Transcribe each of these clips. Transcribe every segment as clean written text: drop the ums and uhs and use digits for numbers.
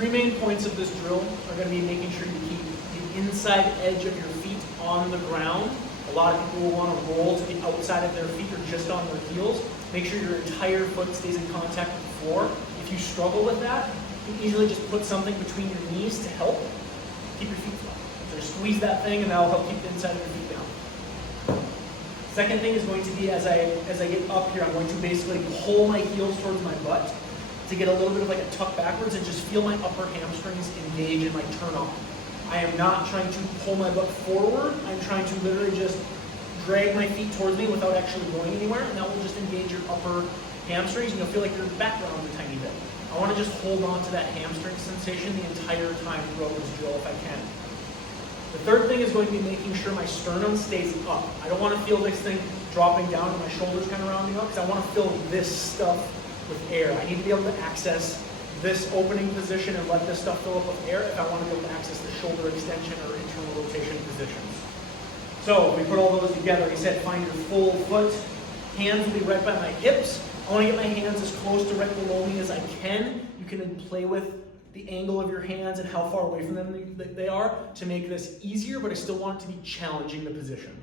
Three main points of this drill are going to be making sure you keep the inside edge of your feet on the ground. A lot of people will want to roll to the outside of their feet or just on their heels. Make sure your entire foot stays in contact with the floor. If you struggle with that, you can easily just put something between your knees to help keep your feet flat. So just squeeze that thing and that'll help keep the inside of your feet down. Second thing is going to be as I get up here, I'm going to basically pull my heels towards my butt to get a little bit of like a tuck backwards and just feel my upper hamstrings engage and like turn on. I am not trying to pull my butt forward. I'm trying to literally just drag my feet towards me without actually going anywhere, and that will just engage your upper hamstrings, and you'll feel like your back rounds a tiny bit. I want to just hold on to that hamstring sensation the entire time throughout this drill if I can. The third thing is going to be making sure my sternum stays up. I don't want to feel this thing dropping down and my shoulders kind of rounding up, because I want to fill this stuff with air. I need to be able to access this opening position and let this stuff fill up with air if I want to be able to access the shoulder extension or internal rotation positions. So if we put all those together, he said find your full foot. Hands will be right by my hips. I want to get my hands as close to right below me as I can. You can then play with the angle of your hands and how far away from them they are to make this easier, but I still want it to be challenging the position.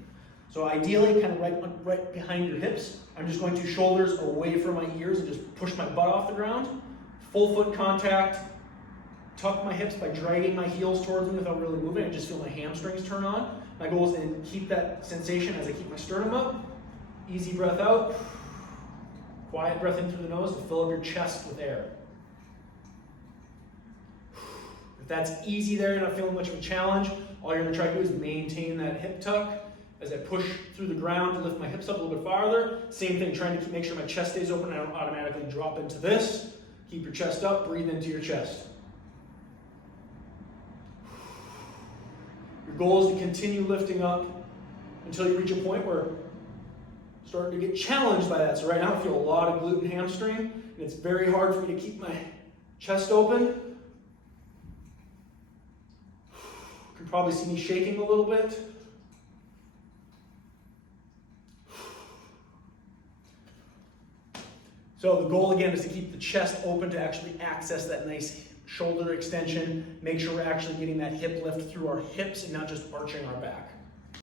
So ideally, kind of right behind your hips. I'm just going to shoulders away from my ears and just push my butt off the ground. Full foot contact. Tuck my hips by dragging my heels towards me without really moving. I just feel my hamstrings turn on. My goal is to keep that sensation as I keep my sternum up. Easy breath out. Quiet breath in through the nose to fill up your chest with air. If that's easy there, you're not feeling much of a challenge, all you're going to try to do is maintain that hip tuck as I push through the ground to lift my hips up a little bit farther. Same thing, trying to make sure my chest stays open and I don't automatically drop into this. Keep your chest up, breathe into your chest. Your goal is to continue lifting up until you reach a point where you're starting to get challenged by that. So right now I feel a lot of glute and hamstring, and it's very hard for me to keep my chest open. You can probably see me shaking a little bit. So the goal again is to keep the chest open to actually access that nice shoulder extension. Make sure we're actually getting that hip lift through our hips and not just arching our back.